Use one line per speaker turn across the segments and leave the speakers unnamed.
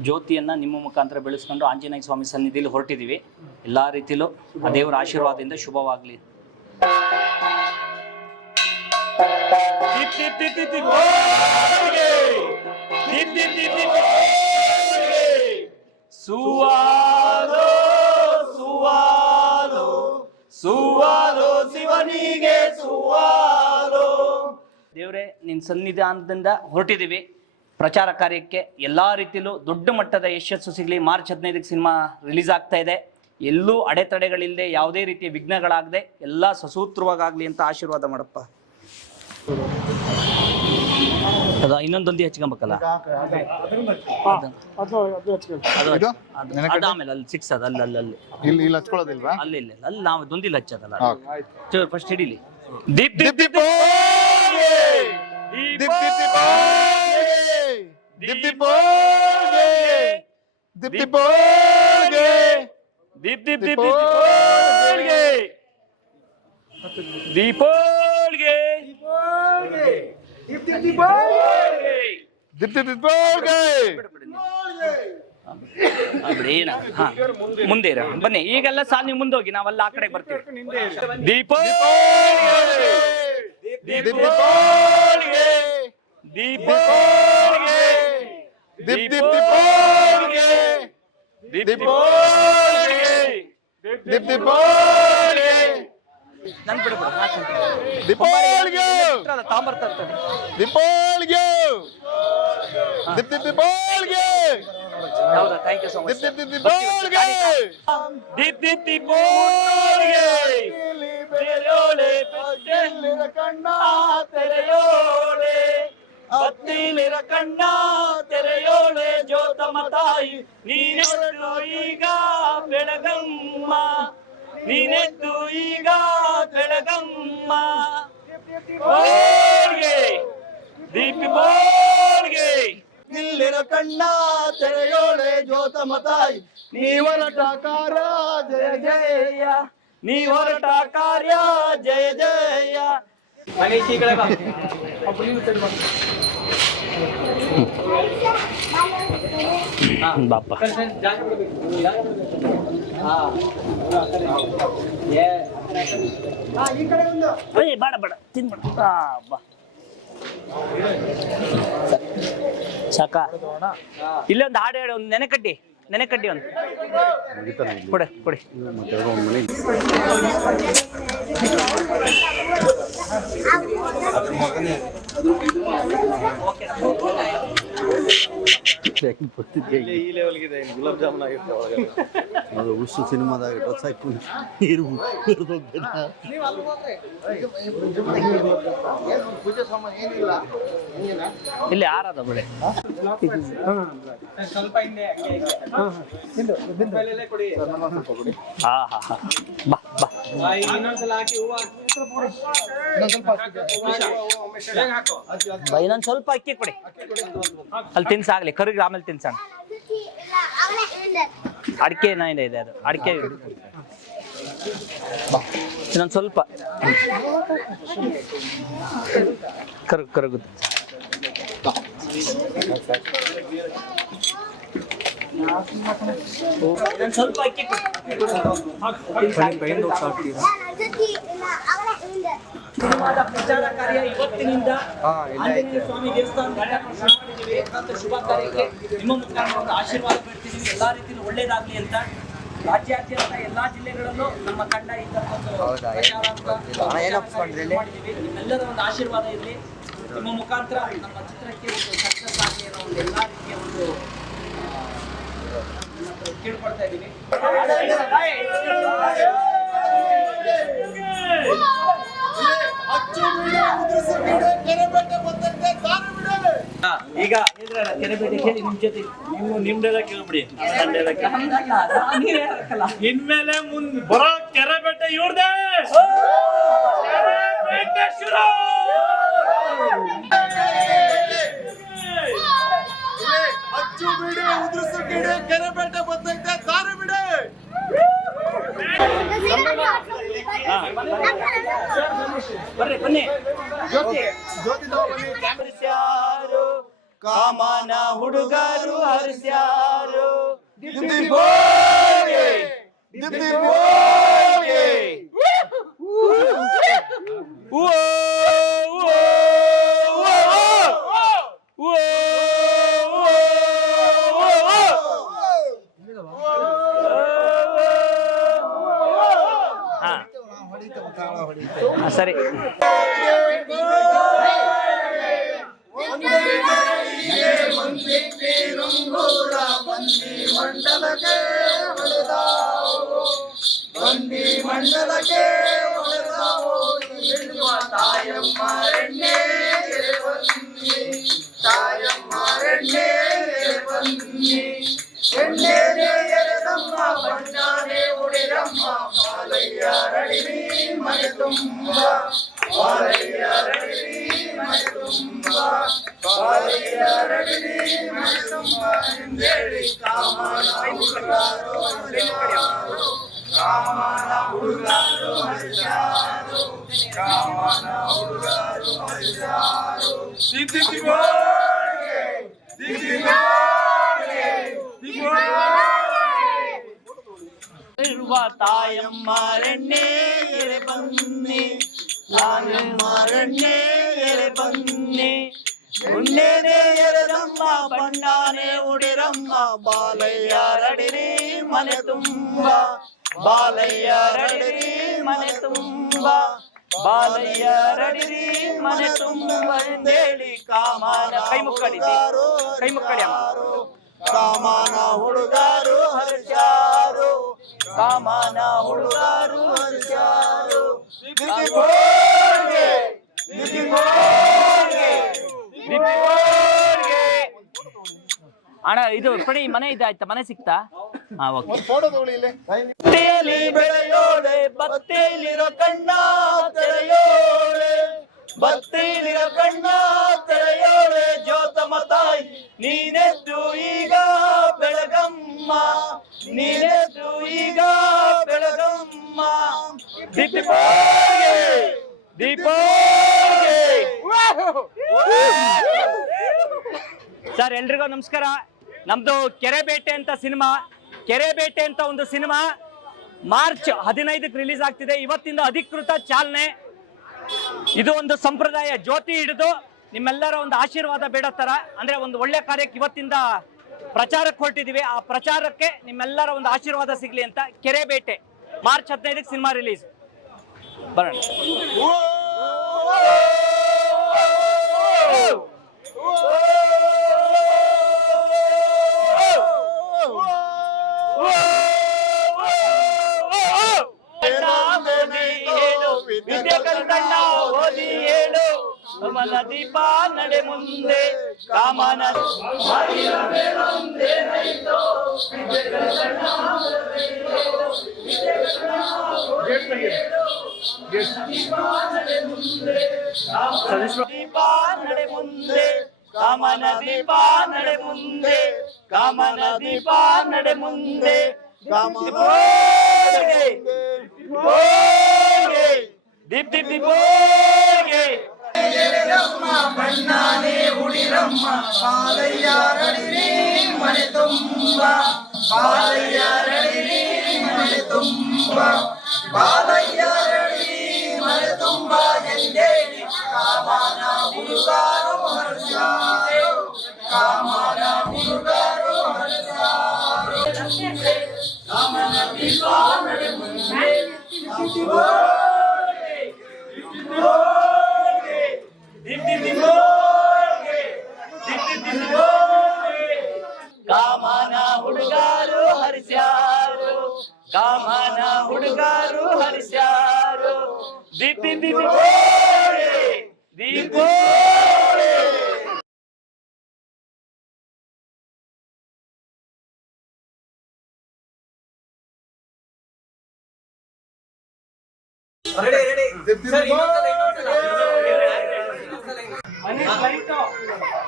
ಜ್ಯೋತಿಯನ್ನು ನಿಮ್ಮ ಮುಖಾಂತರ ಬೆಳೆಸ್ಕೊಂಡು ಆಂಜನೇಯ ಸ್ವಾಮಿ ಸನ್ನಿಧಿಯಲ್ಲಿ ಹೊರಟಿದ್ದೀವಿ ಎಲ್ಲ ರೀತಿಲೂ ಆ ದೇವರ ಆಶೀರ್ವಾದದಿಂದ ಶುಭವಾಗಲಿ
ಬೋಲ್ಗೆ. ಸುವಾಲೋ ಶಿವನಿಗೆ
ದೇವರೇ ನಿನ್ನ ಸನ್ನಿಧಾನದಿಂದ ಹೊರಟಿದೀವಿ ಪ್ರಚಾರ ಕಾರ್ಯಕ್ಕೆ ಎಲ್ಲ ರೀತಿಯಲ್ಲೂ ದೊಡ್ಡ ಮಟ್ಟದ ಯಶಸ್ಸು ಸಿಗಲಿ. ಮಾರ್ಚ್ ಹದಿನೈದಕ್ಕೆ ಸಿನಿಮಾ ರಿಲೀಸ್ ಆಗ್ತಾ ಇದೆ. ಎಲ್ಲೂ ಅಡೆತಡೆಗಳಿಲ್ಲದೆ ಯಾವುದೇ ರೀತಿಯ ವಿಘ್ನಗಳಾಗದೆ ಎಲ್ಲ ಸಸೂತ್ರವಾಗಲಿ ಅಂತ ಆಶೀರ್ವಾದ ಮಾಡಪ್ಪ. ಅದ ಇನ್ನೊಂದೊಂದಿ ಹಚ್ಕೊಬೇಕಲ್ಲ
ಇದು?
ಅದು- ಅದು ಆಮೇಲೆ ಅಲ್ಲಿ ಸಿಕ್ಸ್ ಅದ ಅಲ್ಲಿ ಅಲ್ಲಿ ಅಲ್ಲಿ
ಇಲ್ಲಿ ಇಲ್ಲಿ ಹಚ್ಕೊಳ್ಳೋದಿಲ್ವಾ
ಅಲ್ಲಿ ಇಲ್ಲಿ ಅಲ್ಲಿ ನಾವು ದೊಂದಿಲ್ಲ ಹಚ್ಚದಲ್ಲ. ಫಸ್ಟ್ ಹಿಡೀಲಿ
ದೀಪ್ ದೀಪ್ ದೀಪ್.
ದೀಪ್ ದೀಪ್ ದೀಪ್. ದೀಪ್ ದೀಪ್. ದೀಪ್ ದೀಪ್.
ದೀಪ್ ದೀಪ್ ದೀಪ್ ದೀಪ್ ಬೋಲ್ಗೆ. ದೀಪೋಳ್ಗೆ
ದೀಪ್ ದೀಪ್ ದೀಪ್ ಬೋಲ್ಗೆ.
ಬಿಡಿ ಏನ ಹಾ ಮುಂದೆ ಇರ ಬನ್ನಿ ಈಗೆಲ್ಲ ಸಾಲ ನೀವು ಮುಂದೆ ಹೋಗಿ ನಾವೆಲ್ಲ ಆ ಕಡೆ ಬರ್ತೀವಿ
ದೀಪ
ದೀಪ್ ದೀಪ್ ಬೋಲ್ಗೆ. ದಿಪ್ ದೀಪ್ ದೀಪ್ ದೀಪ್ ಬೋಲ್ಗೆ. ದೀಪ್ ಬೋಲ್ಗೆ.
ನನ್ ಬಿಡು ಬಿಡು ಹಾಕ್ತೀನಿ.
ದೀಪ್ ಬೋಲ್ಗೆ.
ಇಟ್ರಲ್ಲ, ತಾಂಬರ್ತಾ ಇರ್ತದೆ.
ದೀಪ್. ದೀಪ್ ದೀಪ್ ದೀಪ್ ಬೋಲ್ಗೆ.
ಹೌದಾ ಥ್ಯಾಂಕ್ ಯು ಸೊ ಮಚ್
ದೀಪ್ ದೀಪ್ ದೀಪ್ ಬೋಲ್ಗೆ.
ದೀಪ್ ದೀಪ್ ದೀಪೋಳ್ಗೆ ತೆರೆಯೋಳೆ
ಬತ್ತಿಲಿರ ಕಣ್ಣ
ತೆರೆಯೋಳೆ ಬತ್ತಿಲಿರ ಕಣ್ಣ ತೆರೆಯೋಳೆ ಜ್ಯೋತಮ ತಾಯಿ ನೀನೆದ್ದು ಈಗ ಬೆಳಗಮ್ಮ ನೀನೆದ್ದು ಈಗ ಬೆಳಗಮ್ಮ ಬೋಳ್ಗೆ ದೀಪಿ ಬೋಳ್ಗೆ ನಿಲ್ಲಿರ ಕಣ್ಣ ತೆರೆಯೋಳೆ ಜ್ಯೋತಮ ತಾಯಿ ನೀ ಹೊರಟ ಕಾರ್ಯ ಜಯ ಜಯ ನೀ ಹೊರಟ ಕಾರ್ಯ ಜಯ ಜಯ
ಬಾಪ ಏಯ್ ಬೇಡ ಬೇಡ, ತಿನ್ಬೇಡ. ಬಾ. ಸಾಕ. ಇಲ್ಲೊಂದು ಹಾಡು ಹೇಳಿ, ಒಂದು ನೆನೆಕಡ್ಡಿ ಕಟ್ಟಿ ನೆನೆ ಕಟ್ಟಿ ಒಂದು. ಕೊಡಿ ಕೊಡಿ.
ಅದು ಉಸು ಸಿನಿಮಾದಾಗ ಡ್ರೆಸ್ ಹಾಕಿ ನೀರು
ಇಲ್ಲಿ ಯಾರದ ಬಿಡಿ ಹಾ ಹಾ ಹಾ. ಬಾ, ಇನ್ನೊಂದ್ ಸ್ವಲ್ಪ ಅಕ್ಕಿ ಕೊಡಿ. ಅಲ್ಲಿ ತಿನ್ಸಾಗ್ಲಿ ಕರಿಗೆ ಆಮೇಲೆ ತಿನ್ಸೋಣ. ಅಡಿಕೆ ಏನಿದೆ ಇದೆ ಅದು. ಅಡಿಕೆ ಇನ್ನೊಂದ್ ಸ್ವಲ್ಪ. ಕರಗ್ ಕರಗುತ್ತೆ ಸ್ವಲ್ಪ ಅಕ್ಕಿ ಪ್ರಚಾರ ಕಾರ್ಯ ಇವತ್ತಿನಿಂದ ಆಂಜನೇಯ ಸ್ವಾಮಿ. ಏಕಾಂತ ಶುಭ ಕಾರ್ಯಕ್ಕೆ ನಿಮ್ಮ ಮುಖಾಂತರ ಆಶೀರ್ವಾದ ಬೇಡ್ತಿದ್ದೀವಿ ಎಲ್ಲಾ ರೀತಿಯಲ್ಲೂ ಒಳ್ಳೇದಾಗ್ಲಿ ಅಂತ ರಾಜ್ಯಾದ್ಯಂತ ಎಲ್ಲಾ ಜಿಲ್ಲೆಗಳಲ್ಲೂ ನಮ್ಮ ತಂಡ ತರ ಒಂದು ಆಶೀರ್ವಾದ ಇರಲಿ ನಿಮ್ಮ ಮುಖಾಂತರ ನಮ್ಮ ಚಿತ್ರಕ್ಕೆ ಒಂದು ಸಕ್ಸಸ್ ಆಗಲಿ ಅನ್ನೋ ಒಂದು ಎಲ್ಲಾ ರೀತಿಯ ಒಂದು ಕೇಳ್ಕೊಳ್ತಾ ಇದ್ದೀನಿ. ಈಗ ಕೆರೆಬೇಟೆ ಕೇಳಿ ನಿಮ್ ಜೊತೆ
ನೀವು ನಿಮ್ದೆಲ್ಲ ಕೇಳ್ಬಿಡಿ ಕೇಳಿ. ಇನ್ಮೇಲೆ ಮುಂದ್ ಬರೋ ಕೆರೆ ಬೆಟ್ಟ ಇವ್ರದೇ ಶುರು. ಬಿಡಿ ಉದ್ರಿಸು ಗಿಡಿ ಕೆರೆಪೇಟೆ ಬರ್ತೈತೆ ದಾರಿ ಬಿಡಿ.
ಬರ್ರಿ ಬನ್ನಿ. ಜ್ಯೋತಿ
ಹರಿಸ್ಯಾರು ಕಾಮನ ಹುಡುಗರು ಹರಿಸ್ಯಾರು.
ದಿಬ್ಬಿ
ಬೋಗೆ ದಿಬ್ಬಿ ಬೋಗೆ ಓ ಹಾ, ಸರಿ
ಮಂಡಲಕ್ಕೆ ಹೊಡೆದಾವು ಬಂದಿ ಮಂಡಲಕ್ಕೆ ಹೊಡೆದಾವು ಎನ್ನುವ ತಾಯಮ್ಮರೆಣ್ಣೆ ಬನ್ನಿ ತಾಯಮ್ಮರೆಣ್ಣೆ ಬನ್ನಿ ಎಣ್ಣೆನೆ ಎರೆದಮ್ಮ ಬಣ್ಣಾನೆ ಉಡಿರಮ್ಮ ಬಾಲಯ್ಯ ರಡಿರಿ ಮನೆ ತುಂಬ ಬಾಲಯ್ಯ ರಡಿರಿ
ಇರುವ ತಾಯಮ್ಮರೆಣ್ಣೆ ಎರೆ ಬನ್ನಿ ತಾಯಮ್ಮರೆಣ್ಣೆ ಎರೆ ಬನ್ನಿ ಉಣ್ಣೆನೆ ಎರೆದಮ್ಮ ಬಣ್ಣಾನೆ ಉಡಿರಮ್ಮ ಬಾಲಯ್ಯ ರಡಿರಿ ಮನೆ ತುಂಬ ಬಾಲಯ್ಯ ರಡಿರಿ ಮನೆ ತುಂಬ ಬಾಲಯ್ಯ ರಡಿರಿ ಮನೆ ತುಂಬ ಎಂದೇಳಿ ಕಾಮನ ಕೈ ಮುಕ್ಕಡಿ ಕೈ ಮುಕ್ಕಡಿ ಅಮ್ಮ ಕಾಮನ ಹುಡುಗರು ಹರ್ಷಾರು ಕಾಮನ ಹುಡುಗರು
ದಿಗ್ದಿಗೋಳ್ಗೆ
ಅಣ್ಣ ಇದು ಪಡಿ ಮನೆ ಇದಾಯ್ತಾ ಮನೆ ಸಿಕ್ತಾ? ಹಾ ಓಕೆ.
ಬತ್ತೆಯಲ್ಲಿ ಬೆಳೆಯೋಳೆ ಬತ್ತೇಲಿರೋ ಕಣ್ಣ ತೆರೆಯೋಳೆ. ಬತ್ತೇಲಿರೋ ಕಣ್ಣ ನಮಸ್ಕಾರ. ನಮ್ದು ಕೆರೆಬೇಟೆ ಅಂತ ಸಿನಿಮಾ. ಕೆರೆಬೇಟೆ ಅಂತ ಒಂದು ಸಿನಿಮಾ ಮಾರ್ಚ್ ಹದಿನೈದಕ್ಕೆ ರಿಲೀಸ್ ಆಗ್ತಿದೆ. ಇವತ್ತಿಂದ ಅಧಿಕೃತ ಚಾಲನೆ. ಇದು ಒಂದು ಸಂಪ್ರದಾಯ ಜ್ಯೋತಿ ಹಿಡಿದು ನಿಮ್ಮೆಲ್ಲರ ಒಂದು ಆಶೀರ್ವಾದ ಬೇಡ ತರ. ಅಂದ್ರೆ ಒಂದು ಒಳ್ಳೆ ಕಾರ್ಯಕ್ಕೆ ಇವತ್ತಿಂದ ಪ್ರಚಾರಕ್ಕೆ ಹೊರಟಿದೀವಿ ಆ ಪ್ರಚಾರಕ್ಕೆ ನಿಮ್ಮೆಲ್ಲರ ಒಂದು ಆಶೀರ್ವಾದ ಸಿಗ್ಲಿ ಅಂತ ಕೆರೆಬೇಟೆ ಮಾರ್ಚ್ ಹದಿನೈದಕ್ಕೆ ಸಿನಿಮಾ ರಿಲೀಸ್. ಬರೋಣ. ಮನ ದೀಪ ನಡೆ ಮುಂದೆ ಕಾಮನ ದೀಪ ನಡೆ ಮುಂದೆ ಕಾಮನ ದೀಪ ನಡೆ ಮುಂದೆ ಕಾಮನ ದೀಪ ನಡೆ ಮುಂದೆ ಬೋಳ್ಗೆ, ಬೋಳ್ಗೆ, ದೀಪ್ ದೀಪ್ ದೀಪ್ ಬೋಳ್ಗೆ.
ಬಣ್ಣಾನೆ ಉಡಿರಮ್ಮ ಬಾಲಯ್ಯ ರಡಿರಿ ಮನೆ ತುಂಬ ಬಾಲಯ್ಯ ರಡಿರಿ ಮನೆ ತುಂಬ ಬಾಲಯ್ಯ ರಡಿರಿ ಮನೆ ತುಂಬ ಎಂದೇಳಿ ಕಾಮನ ಹುಡುಗಾರು ಹರ್ಷಾರು ಕಾಮನ ಹುಡುಗಾರು ಹರ್ಷಾರು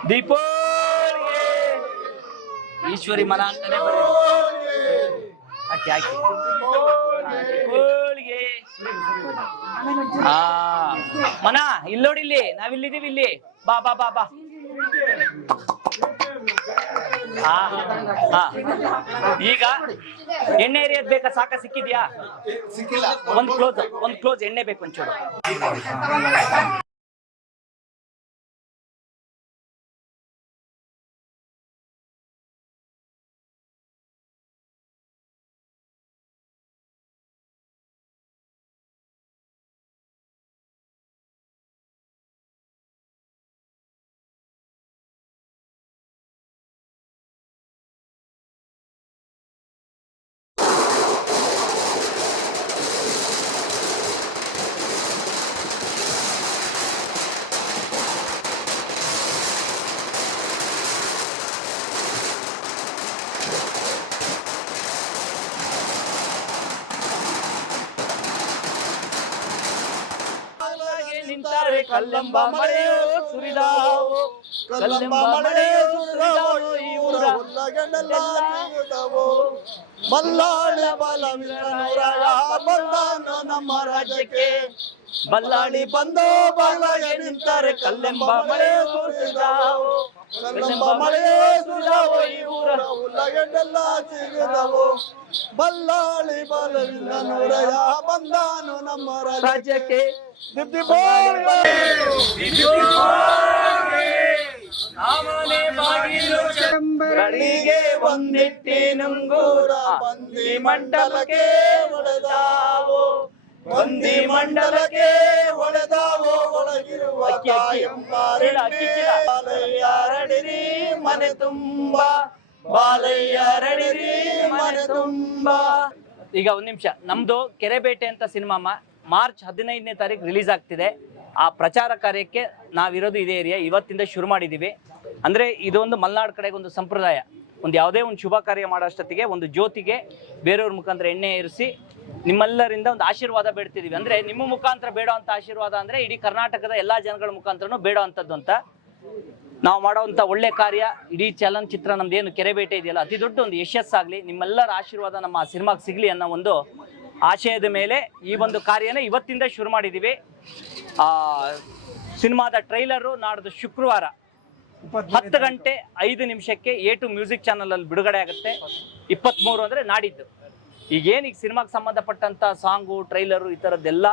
ದೀಪ್
ಈಶ್ವರಿ ಮನ ಅಂತಾನೆ ಬರೀ ಆಕೆ ಹಾಕಿ ಆ ಮನ ಇಲ್ಲಿ ನೋಡಿ ಇಲ್ಲಿ. ನಾವಿಲ್ಲಿದೀವಿ ಇಲ್ಲಿ. ಬಾ ಬಾ ಬಾ ಬಾ. ಈಗ ಎಣ್ಣೆ ಎರಿಯೋದ್ ಬೇಕಾ? ಸಾಕ ಸಿಕ್ಕಿದ್ಯಾ? ಒಂದ್ ಕ್ಲೋಸ್ ಒಂದ್ ಕ್ಲೋಸ್ ಎಣ್ಣೆ ಬೇಕು ಒಂಚೂರು ನಿಂತಾರೆ ಕಲ್ಲಂಬ ಮಳೆಯು ಸುರಿದಾವು? ಕಲ್ಲೆಂಬ ಮಳೆಯು ಸುರಿದಾವು? ಈ ಊರ
ಬಲ್ಲಾಳಿ ಬಲವಿಲ್ಲನೂರಾಯ ಬಂದಾನು ನಮ್ಮ ರಾಜ್ಯಕ್ಕೆ.
ಬಲ್ಲಾಳಿ ಬಂದು ಬಾಲಾಗೆ ನಿಂತಾರೆ ಕಲ್ಲೆಂಬ ಮಳೆ ಸುರಿದಾವು? ಕಲ್ಲೆಂಬ ಮಳೆ ಸುರಿದಾವು? ಈ ಊರ
ಸಿಗದವು. ಬಲ್ಲಾಳಿ ಬಲವಿಲ್ಲನೂರಾಯ ಬಂದಾನು ನಮ್ಮ ರಾಜ್ಯಕ್ಕೆ
ರಾಜ್ಯಕ್ಕೆ ಬಂದಿಟ್ಟಿ ನಂಗೂರ ಬಂದಿ ಮಂಡಲಕ್ಕೆ ಹೊಡೆದಾವು ಬಂದಿ ಮಂಡಲಕ್ಕೆ
ಒಡೆದಾವೋ. ಒಳಗಿರುವ ತುಂಬಾ ಮನೆ ತುಂಬ.
ಈಗ ಒಂದ್ ನಿಮಿಷ. ನಮ್ದು ಕೆರೆಬೇಟೆ ಅಂತ ಸಿನಿಮಾ ಮಾರ್ಚ್ ಹದಿನೈದನೇ ತಾರೀಕು ರಿಲೀಸ್ ಆಗ್ತಿದೆ. ಆ ಪ್ರಚಾರ ಕಾರ್ಯಕ್ಕೆ ನಾವಿರೋದು ಇದೇ ಏರಿಯಾ. ಇವತ್ತಿಂದ ಶುರು ಮಾಡಿದ್ದೀವಿ ಅಂದ್ರೆ ಇದೊಂದು ಮಲ್ನಾಡ್ ಕಡೆಗೆ ಒಂದು ಸಂಪ್ರದಾಯ. ಒಂದು ಯಾವುದೇ ಒಂದು ಶುಭ ಕಾರ್ಯ ಮಾಡೋಷ್ಟೊತ್ತಿಗೆ ಒಂದು ಜ್ಯೋತಿಗೆ ಬೇರೆಯವ್ರ ಮುಖಾಂತರ ಎಣ್ಣೆ ಇರಿಸಿ ನಿಮ್ಮೆಲ್ಲರಿಂದ ಒಂದು ಆಶೀರ್ವಾದ ಬೇಡ್ತಿದೀವಿ. ಅಂದ್ರೆ ನಿಮ್ಮ ಮುಖಾಂತರ ಬೇಡೋ ಅಂತ ಆಶೀರ್ವಾದ ಅಂದ್ರೆ ಇಡೀ ಕರ್ನಾಟಕದ ಎಲ್ಲಾ ಜನಗಳ ಮುಖಾಂತರನು ಬೇಡೋ ಅಂತದ್ದು ಅಂತ. ನಾವು ಮಾಡೋವಂಥ ಒಳ್ಳೆ ಕಾರ್ಯ, ಇಡೀ ಚಲನಚಿತ್ರ ನಮ್ದೇನು ಕೆರೆಬೇಟೆ ಇದೆಯಲ್ಲ, ಅತಿ ದೊಡ್ಡ ಒಂದು ಯಶಸ್ಸಾಗಲಿ, ನಿಮ್ಮೆಲ್ಲರ ಆಶೀರ್ವಾದ ನಮ್ಮ ಸಿನಿಮಾಗೆ ಸಿಗಲಿ ಅನ್ನೋ ಒಂದು ಆಶಯದ ಮೇಲೆ ಈ ಒಂದು ಕಾರ್ಯನ ಇವತ್ತಿಂದ ಶುರು ಮಾಡಿದ್ದೀವಿ ಸಿನಿಮಾದ ಟ್ರೈಲರು ನಾಡ್ದು ಶುಕ್ರವಾರ ಹತ್ತು ಗಂಟೆ ಐದು ನಿಮಿಷಕ್ಕೆ ಎ ಟು ಮ್ಯೂಸಿಕ್ ಚಾನಲಲ್ಲಿ ಬಿಡುಗಡೆ ಆಗುತ್ತೆ. ಇಪ್ಪತ್ತ್ಮೂರು ಅಂದರೆ ನಾಡಿದ್ದು. ಈಗೇನು ಈಗ ಸಿನಿಮಾಗೆ ಸಂಬಂಧಪಟ್ಟಂಥ ಸಾಂಗು, ಟ್ರೈಲರು ಈ ಥರದ್ದೆಲ್ಲ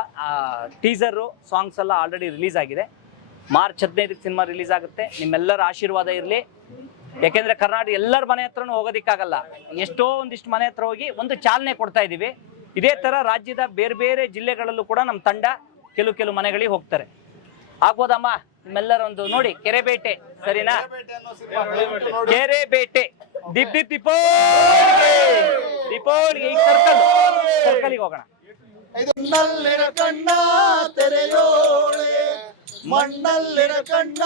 ಟೀಸರು ಸಾಂಗ್ಸ್ ಎಲ್ಲ ಆಲ್ರೆಡಿ ರಿಲೀಸ್ ಆಗಿದೆ. ಮಾರ್ಚ್ ಹದಿನೈದಕ್ಕೆ ಸಿನಿಮಾ ರಿಲೀಸ್ ಆಗುತ್ತೆ. ನಿಮ್ಮೆಲ್ಲರ ಆಶೀರ್ವಾದ ಇರಲಿ. ಯಾಕೆಂದ್ರೆ ಕರ್ನಾಟಕ ಎಲ್ಲರ ಮನೆ ಹತ್ರನೂ ಹೋಗೋದಿಕ್ಕಾಗಲ್ಲ. ಎಷ್ಟೋ ಒಂದಿಷ್ಟು ಮನೆ ಹತ್ರ ಹೋಗಿ ಒಂದು ಚಾಲನೆ ಕೊಡ್ತಾ ಇದ್ದೀವಿ ಇದೇ ಥರ ರಾಜ್ಯದ ಬೇರೆ ಬೇರೆ ಜಿಲ್ಲೆಗಳಲ್ಲೂ ಕೂಡ ನಮ್ಮ ತಂಡ ಕೆಲವು ಕೆಲವು ಮನೆಗಳಿಗೆ ಹೋಗ್ತಾರೆ. ಆಗ್ಬೋದಮ್ಮ? ನಿಮ್ಮೆಲ್ಲರ ಒಂದು ನೋಡಿ, ಕೆರೆಬೇಟೆ. ಸರಿನಾ? ಕೆರೆಬೇಟೆ. ದಿಪ್ ದಿಪ್ ದೀಪಾವಳಿ ದೀಪಾವಳಿಗೆ ಈಗ ಸರ್ಕಲ್ ಸರ್ಕಲ್ಗೆ ಹೋಗೋಣ.
ಕಣ್ಣ ತೆರೆಯೋಳೆ. ಮಣ್ಣಲ್ಲಿನ ಕಣ್ಣ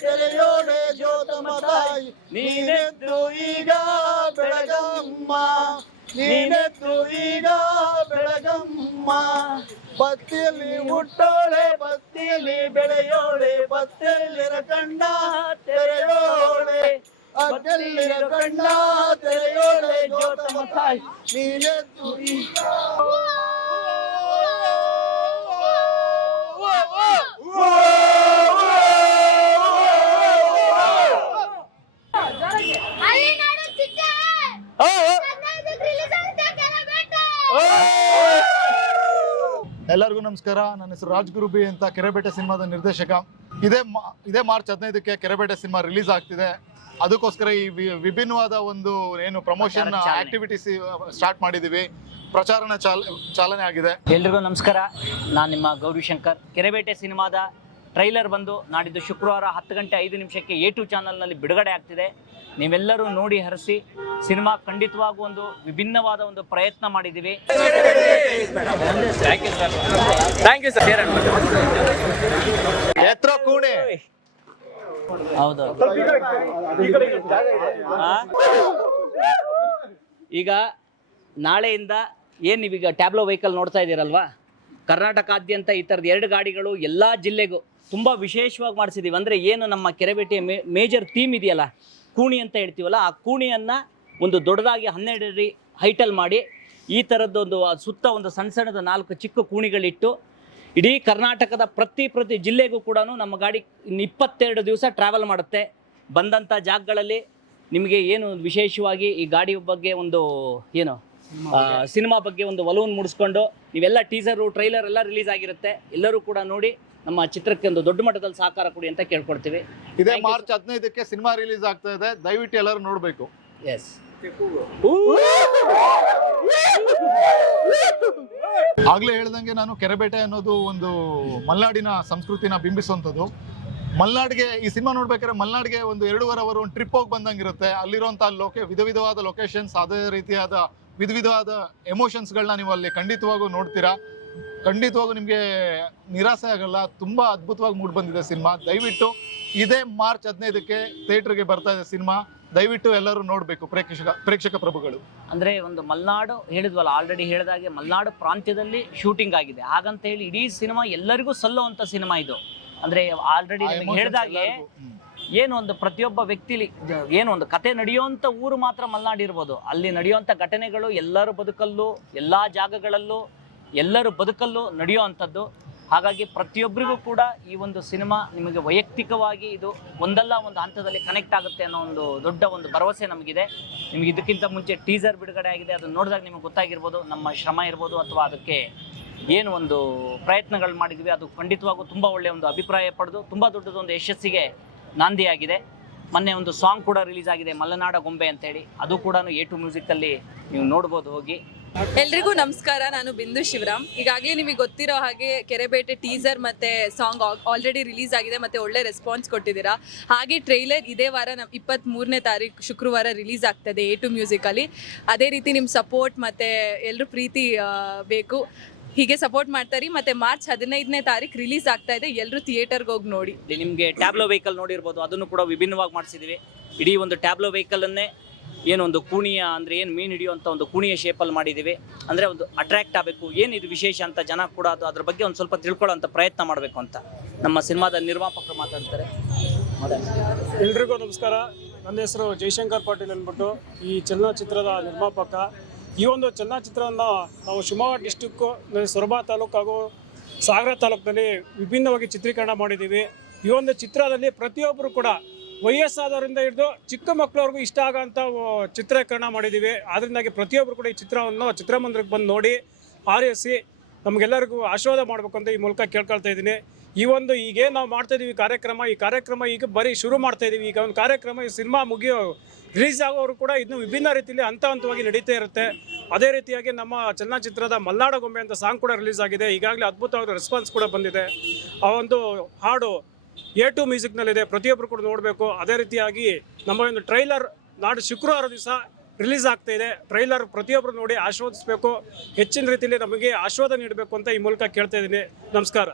ತೆರೆಯೋಳೆ ಜ್ಯೋತಮ ತಾಯಿ ನೀನೆದ್ದು ಈಗ ಬೆಳಗಮ್ಮ ನೀನೆದ್ದು ಈಗ ಬೆಳಗಮ್ಮ ಬತ್ತಿಯಲ್ಲಿ ಹುಟ್ಟೋಳೆ ಬತ್ತಿಯಲ್ಲಿ ಬೆಳೆಯೋಳೆ ಬತ್ತಿಯಲ್ಲಿನ ಕಣ್ಣ ತೆರೆಯೋಳೆ ಅದ್ದಲ್ಲಿನ ಕಣ್ಣ ತೆರೆಯೋಳೆ ಜ್ಯೋತಮ ತಾಯಿ ನೀನೆದ್ದು ಈಗ
ಮಲೆನಾಡು ಚಿಟ್ಟೆ
ಓ, ಓ,
ಹದಿನೈದಕ್ಕೆ ರಿಲೀಸ್ ಆಗುತ್ತೆ ಕೆರೆಬೇಟೆ
ಓ.
ಎಲ್ಲರಿಗೂ ನಮಸ್ಕಾರ ನನ್ನ ಹೆಸರು ರಾಜ್ಗುರು ಬಿ ಅಂತ ಕೆರೆಬೇಟೆ ಸಿನಿಮಾದ ನಿರ್ದೇಶಕ. ಇದೇ ಇದೇ ಮಾರ್ಚ್ ಹದಿನೈದಕ್ಕೆ ಕೆರೆಬೇಟೆ ಸಿನಿಮಾ ರಿಲೀಸ್ ಆಗ್ತಿದೆ. ಅದಕ್ಕೋಸ್ಕರ ಈ ವಿಭಿನ್ನವಾದ ಒಂದು ಏನು ಪ್ರಮೋಷನ್ ಆಕ್ಟಿವಿಟೀಸ್ ಸ್ಟಾರ್ಟ್ ಮಾಡಿದೀವಿ. ಪ್ರಚಾರನ ಚಾಲ ಚಾಲನೆ ಆಗಿದೆ.
ಎಲ್ರಿಗೂ ನಮಸ್ಕಾರ. ನಾನು ನಿಮ್ಮ ಗೌರಿಶಂಕರ್. ಕೆರೆಬೇಟೆ ಸಿನಿಮಾದ ಟ್ರೈಲರ್ ಬಂದು ನಾಡಿದ್ದು ಶುಕ್ರವಾರ ಹತ್ತು ಗಂಟೆ ಐದು ನಿಮಿಷಕ್ಕೆ ಎ ಟು ಚಾನಲ್ನಲ್ಲಿ ಬಿಡುಗಡೆ ಆಗ್ತಿದೆ. ನೀವೆಲ್ಲರೂ ನೋಡಿ ಹರಿಸಿ. ಸಿನಿಮಾ ಖಂಡಿತವಾಗೂ ಒಂದು ವಿಭಿನ್ನವಾದ ಒಂದು ಪ್ರಯತ್ನ ಮಾಡಿದ್ದೀವಿ. ಹೌದು? ಈಗ ನಾಳೆಯಿಂದ ಏನು ನೀವೀಗ ಟ್ಯಾಬ್ಲೋ ವೆಹಿಕಲ್ ನೋಡ್ತಾ ಇದ್ದೀರಲ್ವಾ? ಕರ್ನಾಟಕಾದ್ಯಂತ ಈ ಥರದ ಎರಡು ಗಾಡಿಗಳು ಎಲ್ಲ ಜಿಲ್ಲೆಗೂ ತುಂಬ ವಿಶೇಷವಾಗಿ ಮಾಡಿಸಿದ್ದೀವಿ ಅಂದರೆ ಏನು ನಮ್ಮ ಕೆರೆಬೇಟೆಯ ಮೇಜರ್ ಥೀಮ್ ಇದೆಯಲ್ಲ, ಕೂಣಿ ಅಂತ ಹೇಳ್ತೀವಲ್ಲ, ಆ ಕೂಣಿಯನ್ನು ಒಂದು ದೊಡ್ಡದಾಗಿ ಹನ್ನೆರಡು ಅಡಿ ಹೈಟಲ್ ಮಾಡಿ, ಈ ಥರದ್ದೊಂದು ಸುತ್ತ ಒಂದು ಸಣ್ಣ ಸಣ್ಣದ ನಾಲ್ಕು ಚಿಕ್ಕ ಕೂಣಿಗಳಿಟ್ಟು, ಇಡೀ ಕರ್ನಾಟಕದ ಪ್ರತಿ ಪ್ರತಿ ಜಿಲ್ಲೆಗೂ ಕೂಡ ನಮ್ಮ ಗಾಡಿ ಇಪ್ಪತ್ತೆರಡು ದಿವಸ ಟ್ರಾವೆಲ್ ಮಾಡುತ್ತೆ. ಬಂದಂಥ ಜಾಗಗಳಲ್ಲಿ ನಿಮಗೆ ಏನು ವಿಶೇಷವಾಗಿ ಈ ಗಾಡಿ ಬಗ್ಗೆ ಒಂದು, ಏನು ಸಿನಿಮಾ ಬಗ್ಗೆ ಒಂದು ಒಲವನ್ನು ಮೂಡಿಸ್ಕೊಂಡು, ನೀವೆಲ್ಲ ಟೀಸರು ಟ್ರೈಲರ್ ಎಲ್ಲ ರಿಲೀಸ್ ಆಗಿರುತ್ತೆ. ಎಲ್ಲರೂ ಕೂಡ ನೋಡಿ ನಮ್ಮ ಚಿತ್ರಕ್ಕೆ ಒಂದು ದೊಡ್ಡ ಮಟ್ಟದಲ್ಲಿ ಸಹಕಾರ ಕೊಡಿ ಅಂತ ಕೇಳ್ಕೊಡ್ತೀವಿ
ಇದೇ ಮಾರ್ಚ್ ಹದಿನೈದಕ್ಕೆ ಸಿನಿಮಾ ರಿಲೀಸ್ ಆಗ್ತಾ ಇದೆ. ದಯವಿಟ್ಟು ಎಲ್ಲರೂ ನೋಡಬೇಕು.
ಎಸ್
ಆಗ್ಲೇ ಹೇಳ್ದಂಗೆ ನಾನು ಕೆರೆಬೇಟೆ ಅನ್ನೋದು ಒಂದು ಮಲ್ನಾಡಿನ ಸಂಸ್ಕೃತಿನ ಬಿಂಬಿಸುವಂಥದ್ದು. ಮಲ್ನಾಡ್ಗೆ ಈ ಸಿನಿಮಾ ನೋಡ್ಬೇಕಾದ್ರೆ ಮಲ್ನಾಡ್ಗೆ ಒಂದು ಎರಡೂವರೆ ಅವರ್ ಒಂದು ಟ್ರಿಪ್ ಹೋಗಿ ಬಂದಂಗಿರುತ್ತೆ. ಅಲ್ಲಿರುವಂಥ ಲೋಕೆ ವಿಧ ವಿಧವಾದ ಲೊಕೇಶನ್ಸ್ ಅದೇ ರೀತಿಯಾದ ವಿಧ ವಿಧವಾದ ಎಮೋಷನ್ಸ್ಗಳನ್ನ ನೀವು ಅಲ್ಲಿ ಖಂಡಿತವಾಗೂ ನೋಡ್ತೀರಾ. ಖಂಡಿತವಾಗೂ ನಿಮಗೆ ನಿರಾಸೆ ಆಗಲ್ಲ ತುಂಬಾ ಅದ್ಭುತವಾಗಿ ಮೂಡ್ ಬಂದಿದೆ ಸಿನಿಮಾ. ದಯವಿಟ್ಟು ಇದೇ ಮಾರ್ಚ್ ಹದಿನೈದಕ್ಕೆ ಥಿಯೇಟರ್ಗೆ ಬರ್ತಾ ಇದೆ ಸಿನಿಮಾ. ದಯವಿಟ್ಟು ಎಲ್ಲರೂ ನೋಡಬೇಕು ಪ್ರೇಕ್ಷಕ ಪ್ರೇಕ್ಷಕ ಪ್ರಭುಗಳು.
ಅಂದ್ರೆ ಒಂದು ಮಲ್ನಾಡು ಹೇಳಿದ್ವಲ್ಲ ಆಲ್ರೆಡಿ ಹೇಳಿದಾಗೆ ಮಲ್ನಾಡು ಪ್ರಾಂತ್ಯದಲ್ಲಿ ಶೂಟಿಂಗ್ ಆಗಿದೆ. ಹಾಗಂತ ಹೇಳಿ ಇಡೀ ಸಿನಿಮಾ ಎಲ್ಲರಿಗೂ ಸಲ್ಲುವಂತ ಸಿನಿಮಾ ಇದು. ಅಂದ್ರೆ ಆಲ್ರೆಡಿ ನಿಮಗೆ ಹೇಳಿದಾಗೆ ಏನು ಒಂದು ಪ್ರತಿಯೊಬ್ಬ ವ್ಯಕ್ತಿಲಿ ಏನು ಒಂದು ಕತೆ ನಡೆಯುವಂತ ಊರು ಮಾತ್ರ ಮಲ್ನಾಡಿರ್ಬೋದು ಅಲ್ಲಿ ನಡೆಯುವಂತ ಘಟನೆಗಳು ಎಲ್ಲರ ಬದುಕಲ್ಲೂ ಎಲ್ಲಾ ಜಾಗಗಳಲ್ಲೂ ಎಲ್ಲರ ಬದುಕಲ್ಲೂ ನಡೆಯುವಂಥದ್ದು ಹಾಗಾಗಿ ಪ್ರತಿಯೊಬ್ಬರಿಗೂ ಕೂಡ ಈ ಒಂದು ಸಿನಿಮಾ ನಿಮಗೆ ವೈಯಕ್ತಿಕವಾಗಿ ಇದು ಒಂದಲ್ಲ ಒಂದು ಹಂತದಲ್ಲಿ ಕನೆಕ್ಟ್ ಆಗುತ್ತೆ ಅನ್ನೋ ಒಂದು ದೊಡ್ಡ ಒಂದು ಭರವಸೆ ನಮಗಿದೆ. ನಿಮಗೆ ಇದಕ್ಕಿಂತ ಮುಂಚೆ ಟೀಸರ್ ಬಿಡುಗಡೆ ಆಗಿದೆ, ಅದನ್ನು ನೋಡಿದಾಗ ನಿಮಗೆ ಗೊತ್ತಾಗಿರ್ಬೋದು, ನಮ್ಮ ಶ್ರಮ ಇರ್ಬೋದು ಅಥವಾ ಅದಕ್ಕೆ ಏನು ಒಂದು ಪ್ರಯತ್ನಗಳು ಮಾಡಿದ್ವಿ, ಅದು ಖಂಡಿತವಾಗೂ ತುಂಬ ಒಳ್ಳೆಯ ಒಂದು ಅಭಿಪ್ರಾಯ ಪಡೆದು ತುಂಬ ದೊಡ್ಡದೊಂದು ಯಶಸ್ಸಿಗೆ ನಾಂದಿಯಾಗಿದೆ. ಮೊನ್ನೆ ಒಂದು ಸಾಂಗ್ ಕೂಡ ರಿಲೀಸ್ ಆಗಿದೆ, ಮಲೆನಾಡ ಗೊಂಬೆ ಅಂತೇಳಿ. ಅದು ಕೂಡ ಎ ಟು ಮ್ಯೂಸಿಕಲ್ಲಿ ನೀವು ನೋಡ್ಬೋದು ಹೋಗಿ.
ಎಲ್ರಿಗೂ ನಮಸ್ಕಾರ, ನಾನು ಬಿಂದು ಶಿವರಾಮ್. ಈಗಾಗಲೇ ನಿಮಗೆ ಗೊತ್ತಿರೋ ಹಾಗೆ ಕೆರೆಬೇಟೆ ಟೀಸರ್ ಮತ್ತೆ ಸಾಂಗ್ ಆಲ್ರೆಡಿ ರಿಲೀಸ್ ಆಗಿದೆ ಮತ್ತೆ ಒಳ್ಳೆ ರೆಸ್ಪಾನ್ಸ್ ಕೊಟ್ಟಿದ್ದೀರಾ. ಹಾಗೆ ಟ್ರೈಲರ್ ಇದೇ ವಾರ ನಮ್ ಇಪ್ಪತ್ತ್ ಮೂರನೇ ತಾರೀಕು ಶುಕ್ರವಾರ ರಿಲೀಸ್ ಆಗ್ತದೆ ಎ ಟು ಮ್ಯೂಸಿಕಲ್ಲಿ ಅದೇ ರೀತಿ ನಿಮ್ಮ ಸಪೋರ್ಟ್ ಮತ್ತೆ ಎಲ್ಲರೂ ಪ್ರೀತಿ ಬೇಕು. ಹೀಗೆ ಸಪೋರ್ಟ್ ಮಾಡ್ತಾರಿ ಮತ್ತೆ ಮಾರ್ಚ್ ಹದಿನೈದನೇ ತಾರೀಕು ರಿಲೀಸ್ ಆಗ್ತಾ ಇದೆ. ಎಲ್ಲರೂ ಥಿಯೇಟರ್ಗೆ ಹೋಗಿ ನೋಡಿ.
ನಿಮಗೆ ಟ್ಯಾಬ್ಲೋ ವೆಹಿಕಲ್ ನೋಡಿರ್ಬೋದು. ಅದನ್ನು ಕೂಡ ವಿಭಿನ್ನವಾಗಿ ಮಾಡಿಸಿದ್ದೀವಿ. ಇಡೀ ಒಂದು ಟ್ಯಾಬ್ಲೋ ವೆಹಿಕಲನ್ನೇ ಏನು ಕುಣಿಯ ಅಂದರೆ ಏನು ಮೀನು ಹಿಡಿಯುವಂಥ ಒಂದು ಕೂಣಿಯ ಶೇಪಲ್ಲಿ ಮಾಡಿದ್ದೀವಿ. ಅಂದರೆ ಒಂದು ಅಟ್ರಾಕ್ಟ್ ಆಗಬೇಕು. ಏನು ಇದು ವಿಶೇಷ ಅಂತ ಜನ ಕೂಡ ಅದು ಅದ್ರ ಬಗ್ಗೆ ಒಂದು ಸ್ವಲ್ಪ ತಿಳ್ಕೊಳ್ಳೋಂಥ ಪ್ರಯತ್ನ ಮಾಡಬೇಕು ಅಂತ ನಮ್ಮ ಸಿನಿಮಾದ ನಿರ್ಮಾಪಕರು ಮಾತಾಡ್ತಾರೆ.
ಎಲ್ರಿಗೂ ನಮಸ್ಕಾರ. ನನ್ನ ಹೆಸರು ಜಯಶಂಕರ್ ಪಾಟೀಲ್ ಅಂದ್ಬಿಟ್ಟು ಈ ಚಲನಚಿತ್ರದ ನಿರ್ಮಾಪಕ. ಈ ಒಂದು ಚಲನಚಿತ್ರವನ್ನು ನಾವು ಶಿವಮೊಗ್ಗ ಡಿಸ್ಟಿಕ್ಕು ಸೊರಬ ತಾಲೂಕು ಹಾಗೂ ಸಾಗರ ತಾಲೂಕಿನಲ್ಲಿ ವಿಭಿನ್ನವಾಗಿ ಚಿತ್ರೀಕರಣ ಮಾಡಿದ್ದೀವಿ. ಈ ಒಂದು ಚಿತ್ರದಲ್ಲಿ ಪ್ರತಿಯೊಬ್ಬರು ಕೂಡ ವಯಸ್ಸಾದವರಿಂದ ಹಿಡಿದು ಚಿಕ್ಕ ಮಕ್ಕಳವ್ರಿಗೂ ಇಷ್ಟ ಆಗೋಂಥ ಚಿತ್ರೀಕರಣ ಮಾಡಿದ್ದೀವಿ ಅದರಿಂದಾಗಿ ಪ್ರತಿಯೊಬ್ಬರು ಕೂಡ ಈ ಚಿತ್ರವನ್ನು, ಚಿತ್ರಮಂದಿರಕ್ಕೆ ಬಂದು ನೋಡಿ ಆರಿಸಿ ನಮಗೆಲ್ಲರಿಗೂ ಆಶೀರ್ವಾದ ಮಾಡಬೇಕು ಅಂತ ಈ ಮೂಲಕ ಕೇಳ್ಕೊಳ್ತಾ ಇದ್ದೀನಿ. ಈ ಒಂದು ಈಗೇನು ನಾವು ಮಾಡ್ತಾ ಇದ್ದೀವಿ ಕಾರ್ಯಕ್ರಮ, ಈ ಕಾರ್ಯಕ್ರಮ ಈಗ ಬರೀ ಶುರು ಮಾಡ್ತಾ ಇದ್ದೀವಿ ಈಗ ಒಂದು ಕಾರ್ಯಕ್ರಮ, ಈ ಸಿನಿಮಾ ಮುಗಿಯೋ, ರಿಲೀಸ್ ಆಗೋರು ಕೂಡ ಇದನ್ನು ವಿಭಿನ್ನ ರೀತಿಯಲ್ಲಿ ಹಂತ ಹಂತವಾಗಿ ನಡೀತಾ ಇರುತ್ತೆ. ಅದೇ ರೀತಿಯಾಗಿ ನಮ್ಮ ಚಲನಚಿತ್ರದ ಮಲ್ನಾಡ ಗೊಂಬೆ ಅಂತ ಸಾಂಗ್ ಕೂಡ ರಿಲೀಸ್ ಆಗಿದೆ. ಈಗಾಗಲೇ ಅದ್ಭುತವಾದ ರೆಸ್ಪಾನ್ಸ್ ಕೂಡ ಬಂದಿದೆ. ಆ ಒಂದು ಹಾಡು ಎ ಟು ಮ್ಯೂಸಿಕ್ನಲ್ಲಿದೆ ಪ್ರತಿಯೊಬ್ಬರು ಕೂಡ ನೋಡಬೇಕು. ಅದೇ ರೀತಿಯಾಗಿ ನಮ್ಮ ಒಂದು ಟ್ರೈಲರ್ ನಾಡು ಶುಕ್ರವಾರ ದಿವಸ ರಿಲೀಸ್ ಆಗ್ತಾ ಇದೆ. ಟ್ರೈಲರ್ ಪ್ರತಿಯೊಬ್ಬರು ನೋಡಿ ಆಶೀರ್ವದಿಸಬೇಕು. ಹೆಚ್ಚಿನ ರೀತಿಯಲ್ಲಿ ನಮಗೆ ಆಶ್ವಾದ ನೀಡಬೇಕು ಅಂತ ಈ ಮೂಲಕ ಕೇಳ್ತಾ ಇದ್ದೀನಿ. ನಮಸ್ಕಾರ.